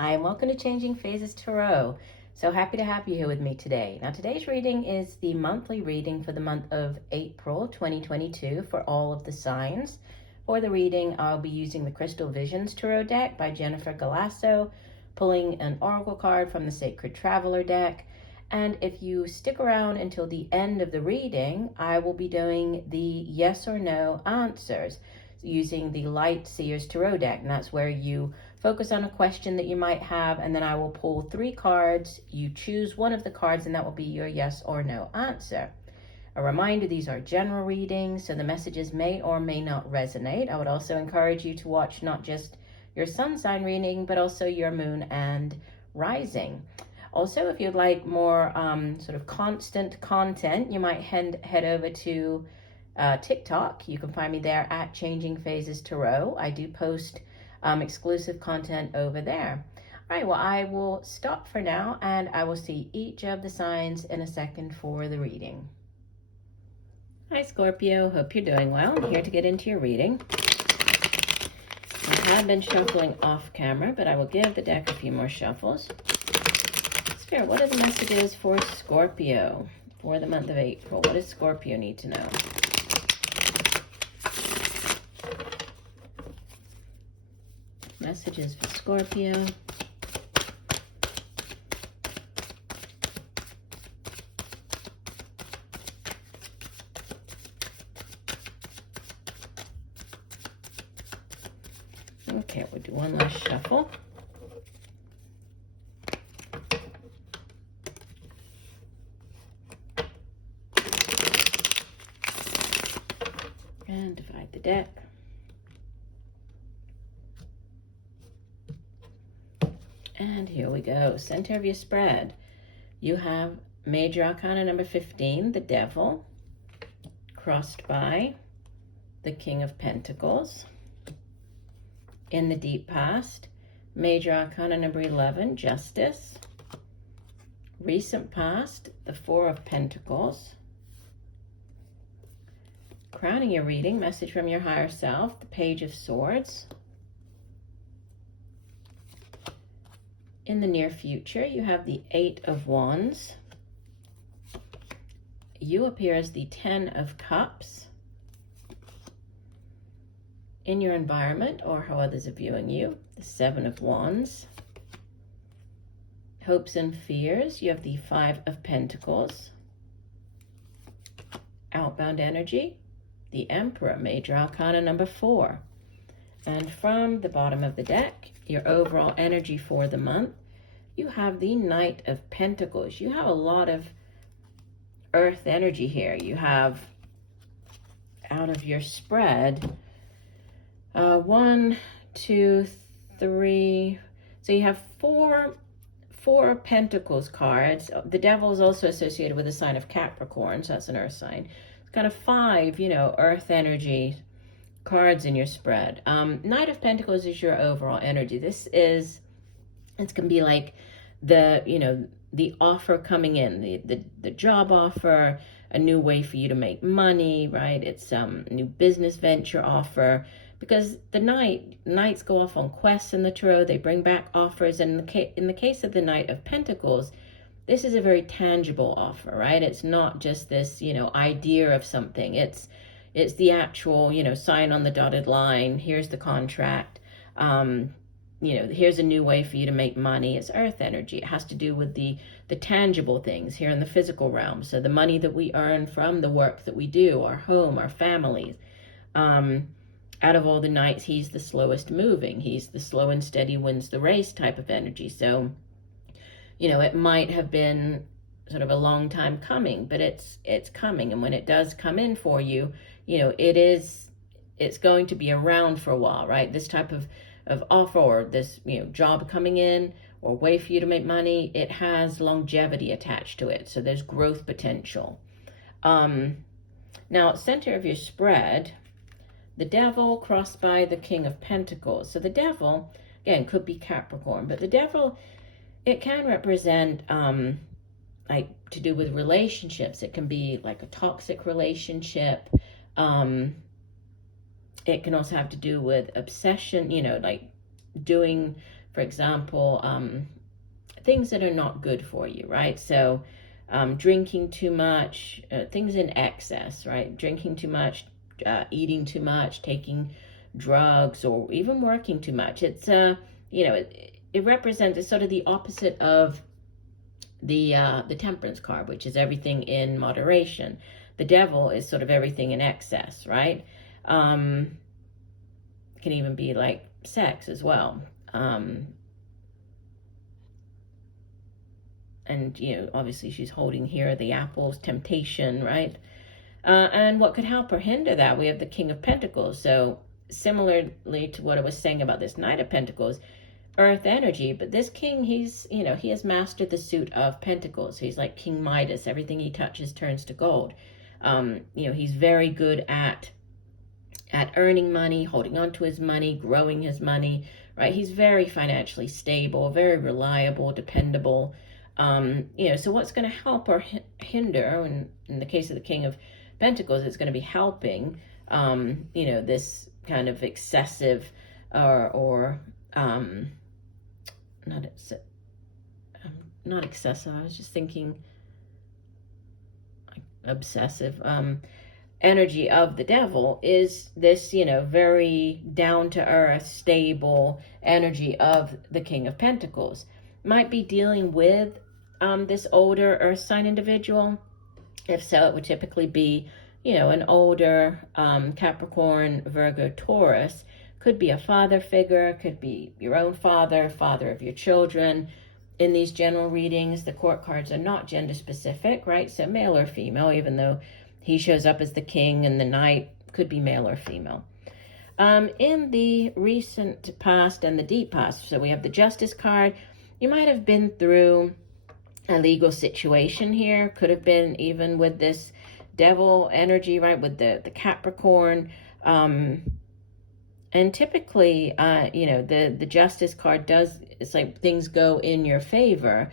Hi, and welcome to Changing Phases Tarot. So happy to have you here with me today. Now, today's reading is the monthly reading for the month of April 2022 for all of the signs. For the reading, I'll be using the Crystal Visions Tarot deck by Jennifer Galasso, pulling an oracle card from the Sacred Traveler deck. And if you stick around until the end of the reading, I will be doing the yes or no answers using the Light Seers Tarot deck. And that's where you focus on a question that you might have, and then I will pull 3 cards. You choose one of the cards, and that will be your yes or no answer. A reminder, these are general readings, so the messages may or may not resonate. I would also encourage you to watch not just your sun sign reading, but also your moon and rising. Also, if you'd like more sort of constant content, you might head over to TikTok. You can find me there at Changing Phases Tarot. I do post exclusive content over there. All right, well, I will stop for now, and I will see each of the signs in a second for the reading. Hi, Scorpio. Hope you're doing well. I'm here to get into your reading. I have been shuffling off camera, but I will give the deck a few more shuffles. Spirit, what are the messages for Scorpio for the month of April? What does Scorpio need to know? Messages for Scorpio. Okay, we'll do one last shuffle. And divide the deck. And here we go. Center of your spread. You have Major Arcana number 15, the Devil, crossed by the King of Pentacles. In the deep past, Major Arcana number 11, Justice. Recent past, the Four of Pentacles. Crowning your reading, message from your higher self, the Page of Swords. In the near future, you have the 8 of Wands. You appear as the 10 of Cups. In your environment, or how others are viewing you, the 7 of Wands. Hopes and fears, you have the 5 of Pentacles. Outbound energy, the Emperor, Major Arcana number 4. And from the bottom of the deck, your overall energy for the month, you have the Knight of Pentacles. You have a lot of earth energy here. You have, out of your spread, 1, 2, 3. So you have four Pentacles cards. The Devil is also associated with the sign of Capricorn, so that's an earth sign. It's kind of 5, earth energy cards in your spread. Knight of Pentacles is your overall energy. It can be like the offer coming in, the job offer, a new way for you to make money, right? It's new business venture offer, because the knights go off on quests in the tarot. They bring back offers, and in the case of the Knight of Pentacles, this is a very tangible offer, right? It's not just this, idea of something. It's the actual, sign on the dotted line. Here's the contract. Here's a new way for you to make money. It's earth energy. It has to do with the tangible things here in the physical realm. So the money that we earn from the work that we do, our home, our families. Out of all the knights, he's the slowest moving. He's the slow and steady wins the race type of energy. So, it might have been sort of a long time coming, but it's coming. And when it does come in for you, it's going to be around for a while, right? This type of offer, or this job coming in, or way for you to make money, it has longevity attached to it, so there's growth potential. Now, center of your spread, the Devil crossed by the King of Pentacles. So the Devil, again, could be Capricorn, but the Devil, it can represent like to do with relationships. It can be like a toxic relationship. It can also have to do with obsession, like doing For example, things that are not good for you, right? So drinking too much, things in excess, right? Drinking too much, eating too much, taking drugs, or even working too much. It's it represents, it's sort of the opposite of the temperance card, which is everything in moderation. The devil is sort of everything in excess, right? It can even be like sex as well. And obviously she's holding here the apples, temptation, right? And what could help or hinder that? We have the King of Pentacles. So similarly to what I was saying about this Knight of Pentacles, earth energy, but this king, he has mastered the suit of pentacles. He's like King Midas. Everything he touches turns to gold. He's very good at earning money, holding on to his money, growing his money, right? He's very financially stable, very reliable, dependable. So what's going to help or hinder, in the case of the King of Pentacles, it's going to be helping, this kind of excessive or not excessive, I was just thinking like obsessive, energy of the devil is this, very down-to-earth, stable energy of the King of Pentacles. Might be dealing with this older earth sign individual. If so, it would typically be, an older Capricorn, Virgo, Taurus. Could be a father figure, could be your own father, father of your children. In these general readings, the court cards are not gender specific, right? So male or female, even though he shows up as the king and the knight, could be male or female. In the recent past and the deep past, so we have the Justice card. You might have been through a legal situation here. Could have been even with this devil energy, right? With the Capricorn. And typically, the Justice card it's like things go in your favor.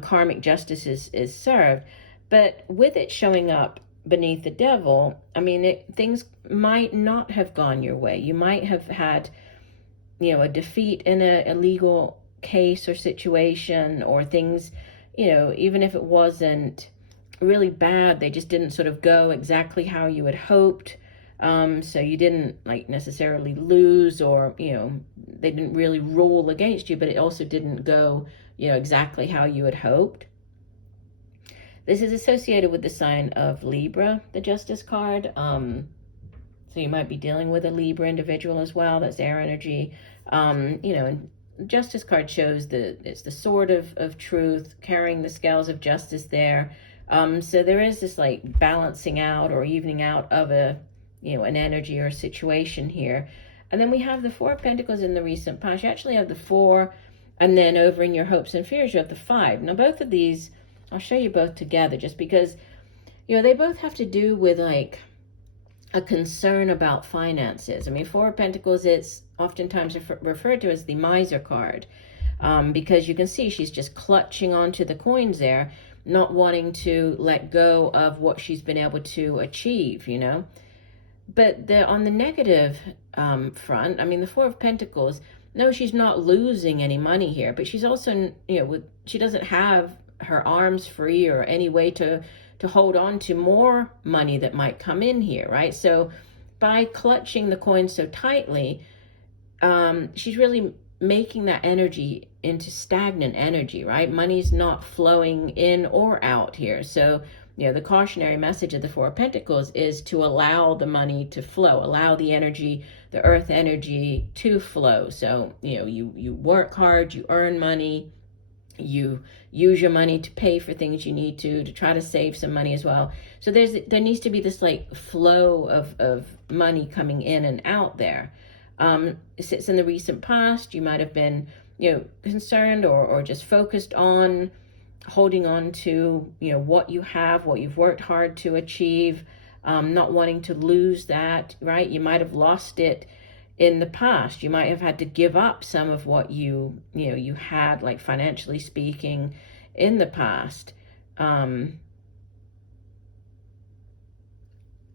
Karmic justice is served. But with it showing up beneath the devil, things might not have gone your way. You might have had, a defeat in a legal case or situation, or things, even if it wasn't really bad, they just didn't sort of go exactly how you had hoped. So you didn't necessarily lose, or, they didn't really rule against you, but it also didn't go, exactly how you had hoped. This is associated with the sign of Libra, the Justice card. So you might be dealing with a Libra individual as well. That's air energy. And Justice card shows it's the sword of truth, carrying the scales of justice there. So there is this balancing out or evening out of an energy or situation here. And then we have the Four of Pentacles in the recent past. You actually have the 4, and then over in your hopes and fears, you have the 5. Now, both of these, I'll show you both together just because, they both have to do with a concern about finances. Four of Pentacles, it's oftentimes referred to as the miser card, because you can see she's just clutching onto the coins there, not wanting to let go of what she's been able to achieve, But on the negative front, the Four of Pentacles, no, she's not losing any money here, but she's also, she doesn't have her arms free or any way to hold on to more money that might come in here, right? So by clutching the coin so tightly, she's really making that energy into stagnant energy, right? Money's not flowing in or out here. So, the cautionary message of the Four of Pentacles is to allow the money to flow, allow the energy, the earth energy to flow. So, you work hard, you earn money, you use your money to pay for things you need to try to save some money as well. So there needs to be this flow of money coming in and out there. Since in the recent past, you might have been, concerned or just focused on holding on to, what you have, what you've worked hard to achieve, not wanting to lose that, right? You might have lost it in the past. You might have had to give up some of what you had, financially speaking, in the past. And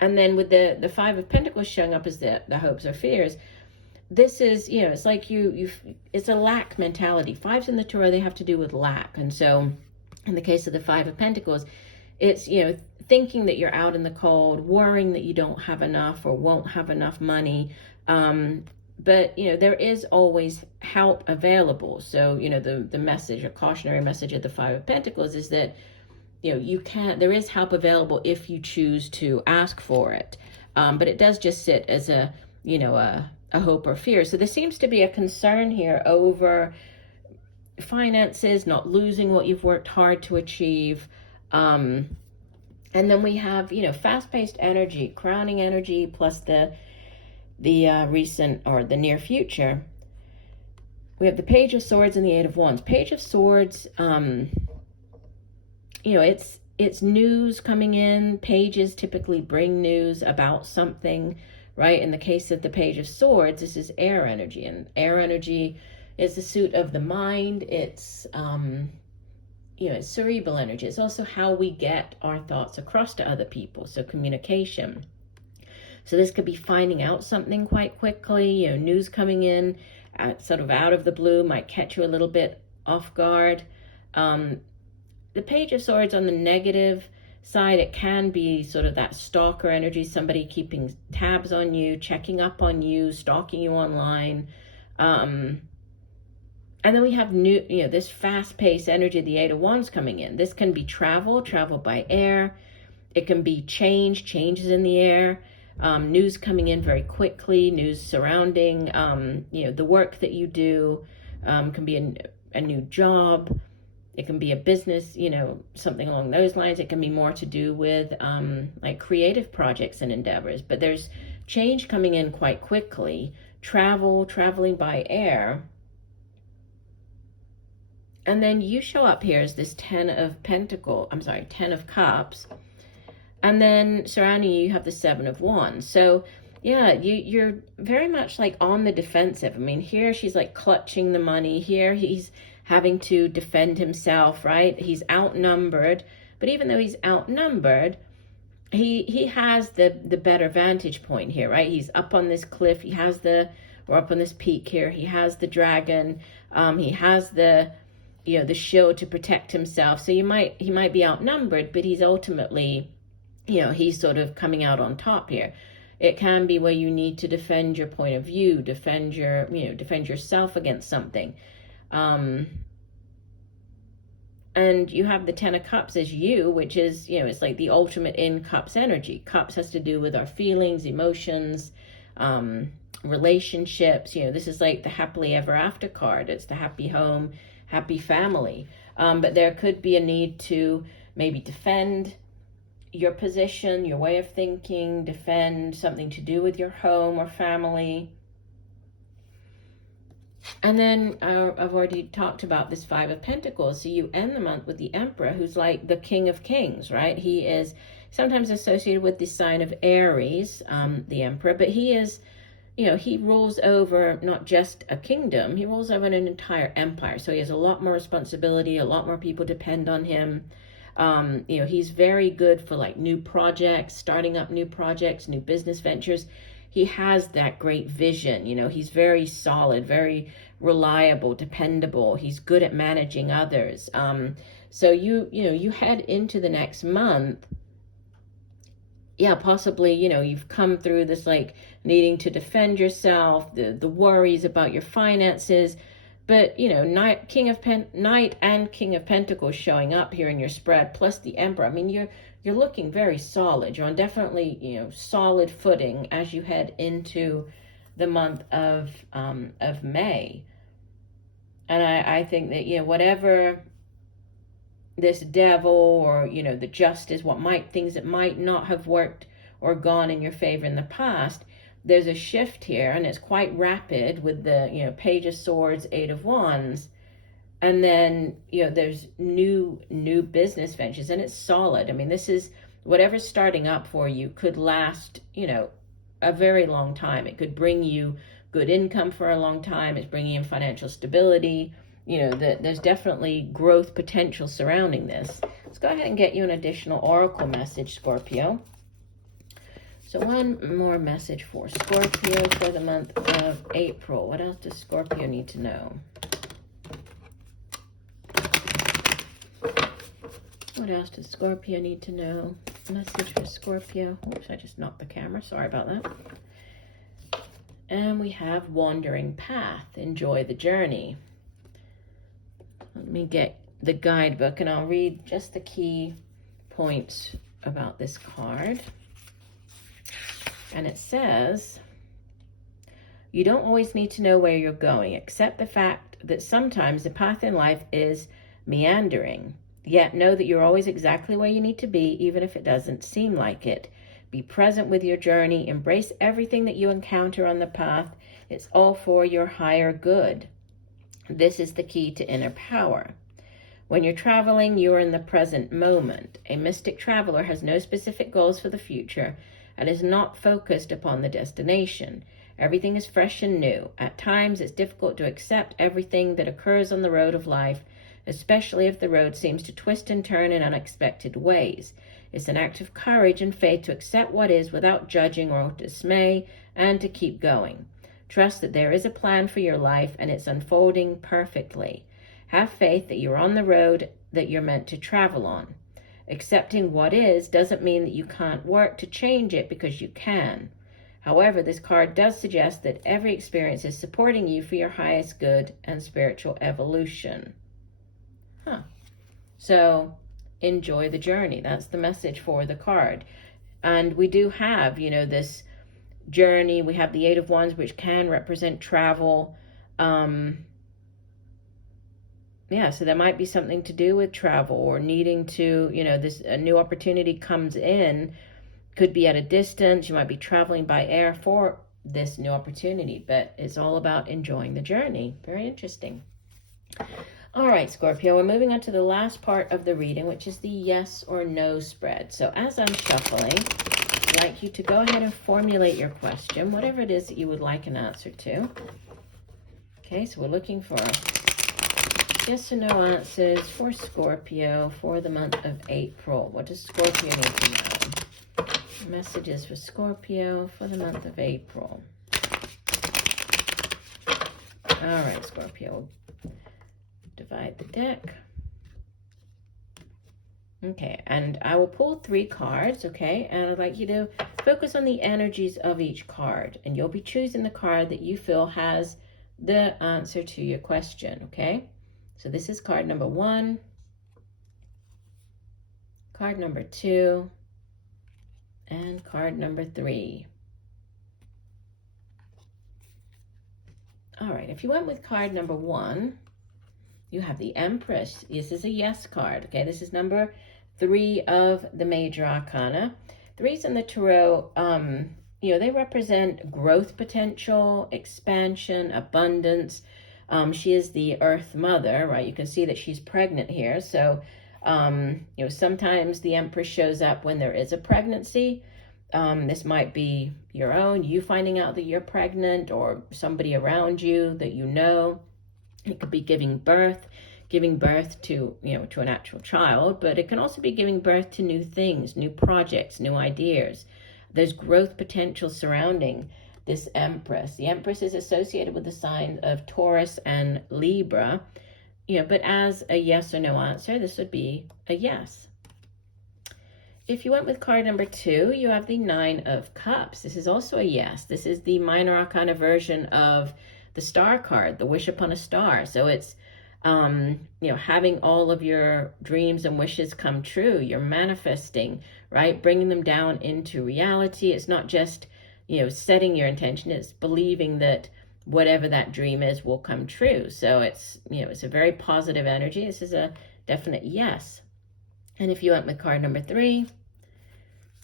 then with the Five of Pentacles showing up as the hopes or fears, this is, you know, it's like it's a lack mentality. Fives in the Tarot, they have to do with lack. And so in the case of the Five of Pentacles, it's, you know, thinking that you're out in the cold, worrying that you don't have enough or won't have enough money. But, you know, there is always help available. So, you know, the message, a cautionary message of the Five of Pentacles is that, you know, there is help available if you choose to ask for it. But it does just sit as a, you know, a hope or fear. So there seems to be a concern here over finances, not losing what you've worked hard to achieve. And then we have, you know, fast-paced energy, crowning energy, plus the recent or the near future. We have the Page of Swords and the Eight of Wands. Page of Swords, you know, it's news coming in. Pages typically bring news about something, right? In the case of the Page of Swords, this is air energy, and air energy is the suit of the mind. It's, you know, it's cerebral energy. It's also how we get our thoughts across to other people. So communication. So this could be finding out something quite quickly, you know, news coming in sort of out of the blue, might catch you a little bit off guard. The Page of Swords on the negative side, it can be sort of that stalker energy, somebody keeping tabs on you, checking up on you, stalking you online. And then we have you know, this fast-paced energy, the Eight of Wands coming in. This can be travel by air. It can be changes in the air. News coming in very quickly, news surrounding, you know, the work that you do. Can be a new job. It can be a business, you know, something along those lines. It can be more to do with like creative projects and endeavors. But there's change coming in quite quickly. Traveling by air. And then you show up here as this Ten of Cups. And then surrounding you, you have the Seven of Wands. So yeah, you're very much like on the defensive. I mean, here she's like clutching the money. Here he's having to defend himself, right? He's outnumbered. But even though he's outnumbered, he has the better vantage point here, right? He's up on this cliff. We're up on this peak here. He has the dragon. He has the, you know, the shield to protect himself. So he might be outnumbered, but he's ultimately, you know, he's sort of coming out on top here. It can be where you need to defend your point of view, defend yourself against something. And you have the Ten of Cups as you, which is, you know, it's like the ultimate in Cups energy. Cups has to do with our feelings, emotions, relationships. You know, this is like the happily ever after card. It's the happy home, happy family. But there could be a need to maybe defend your position, your way of thinking, defend something to do with your home or family. And then I've already talked about this Five of Pentacles. So you end the month with the Emperor, who's like the King of Kings, right? He is sometimes associated with the sign of Aries, the Emperor, but he is, you know, he rules over not just a kingdom, he rules over an entire empire. So he has a lot more responsibility, a lot more people depend on him. You know, he's very good for like new projects, starting up new projects, new business ventures. He has that great vision. You know, he's very solid, very reliable, dependable. He's good at managing others. So you head into the next month. Yeah, possibly, you know, you've come through this like needing to defend yourself, the worries about your finances. But, you know, Knight and King of Pentacles showing up here in your spread, plus the Emperor. I mean, you're looking very solid. You're on definitely, you know, solid footing as you head into the month of May. And I think that, you know, whatever this devil or, you know, the justice, things that might not have worked or gone in your favor in the past, there's a shift here, and it's quite rapid with the, you know, Page of Swords, Eight of Wands, and then, you know, there's new business ventures, and it's solid. I mean, this is whatever's starting up for you could last, you know, a very long time. It could bring you good income for a long time. It's bringing in financial stability. You know, there's definitely growth potential surrounding this. Let's go ahead and get you an additional oracle message, Scorpio. So one more message for Scorpio for the month of April. What else does Scorpio need to know? What else does Scorpio need to know? Message for Scorpio. Oops, I just knocked the camera. Sorry about that. And we have wandering path. Enjoy the journey. Let me get the guidebook and I'll read just the key points about this card. And it says, you don't always need to know where you're going. Accept the fact that sometimes the path in life is meandering. Yet know that you're always exactly where you need to be, even if it doesn't seem like it. Be present with your journey. Embrace everything that you encounter on the path. It's all for your higher good. This is the key to inner power. When you're traveling, you're in the present moment. A mystic traveler has no specific goals for the future and is not focused upon the destination. Everything is fresh and new. At times, it's difficult to accept everything that occurs on the road of life, especially if the road seems to twist and turn in unexpected ways. It's an act of courage and faith to accept what is without judging or dismay and to keep going. Trust that there is a plan for your life and it's unfolding perfectly. Have faith that you're on the road that you're meant to travel on. Accepting what is doesn't mean that you can't work to change it, because you can. However, this card does suggest that every experience is supporting you for your highest good and spiritual evolution. So enjoy the journey. That's the message for the card. And we do have, this journey. We have the Eight of Wands, which can represent travel. So there might be something to do with travel or needing to, a new opportunity comes in, could be at a distance. You might be traveling by air for this new opportunity, but it's all about enjoying the journey. Very interesting. All right, Scorpio, we're moving on to the last part of the reading, which is the yes or no spread. So as I'm shuffling, I'd like you to go ahead and formulate your question, whatever it is that you would like an answer to. Okay, so we're looking for yes or no answers for Scorpio for the month of April. What does Scorpio need to know? Messages for Scorpio for the month of April. All right, Scorpio. Divide the deck. Okay, and I will pull 3 cards, okay? And I'd like you to focus on the energies of each card. And you'll be choosing the card that you feel has the answer to your question, okay? So this is card number 1, card number 2, and card number 3. All right, if you went with card number 1, you have the Empress. This is a yes card, okay? This is number 3 of the Major Arcana. 3s in the Tarot, they represent growth potential, expansion, abundance. She is the Earth Mother, right? You can see that she's pregnant here. So, sometimes the Empress shows up when there is a pregnancy. This might be your own, you finding out that you're pregnant, or somebody around you that you know. It could be giving birth to, to an actual child, but it can also be giving birth to new things, new projects, new ideas. There's growth potential surrounding this Empress. The Empress is associated with the signs of Taurus and Libra, but as a yes or no answer, this would be a yes. If you went with card number 2, you have the 9 of Cups. This is also a yes. This is the Minor Arcana version of the Star card, the Wish Upon a Star. So it's, having all of your dreams and wishes come true. You're manifesting, right? Bringing them down into reality. It's not just, setting your intention. It's believing that whatever that dream is will come true. So it's, it's a very positive energy. This is a definite yes. And if you went with card number 3,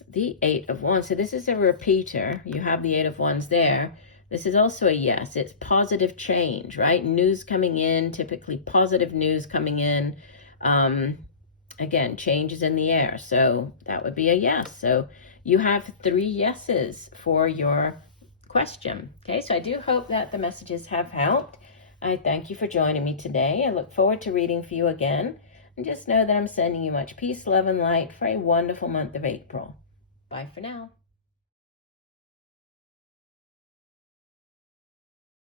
the 8 of Wands. So this is a repeater. You have the 8 of Wands there. This is also a yes. It's positive change, right? News coming in, typically positive news coming in. Again, change is in the air. So that would be a yes. So you have 3 yeses for your question. Okay, so I do hope that the messages have helped. I thank you for joining me today. I look forward to reading for you again. And just know that I'm sending you much peace, love, and light for a wonderful month of April. Bye for now.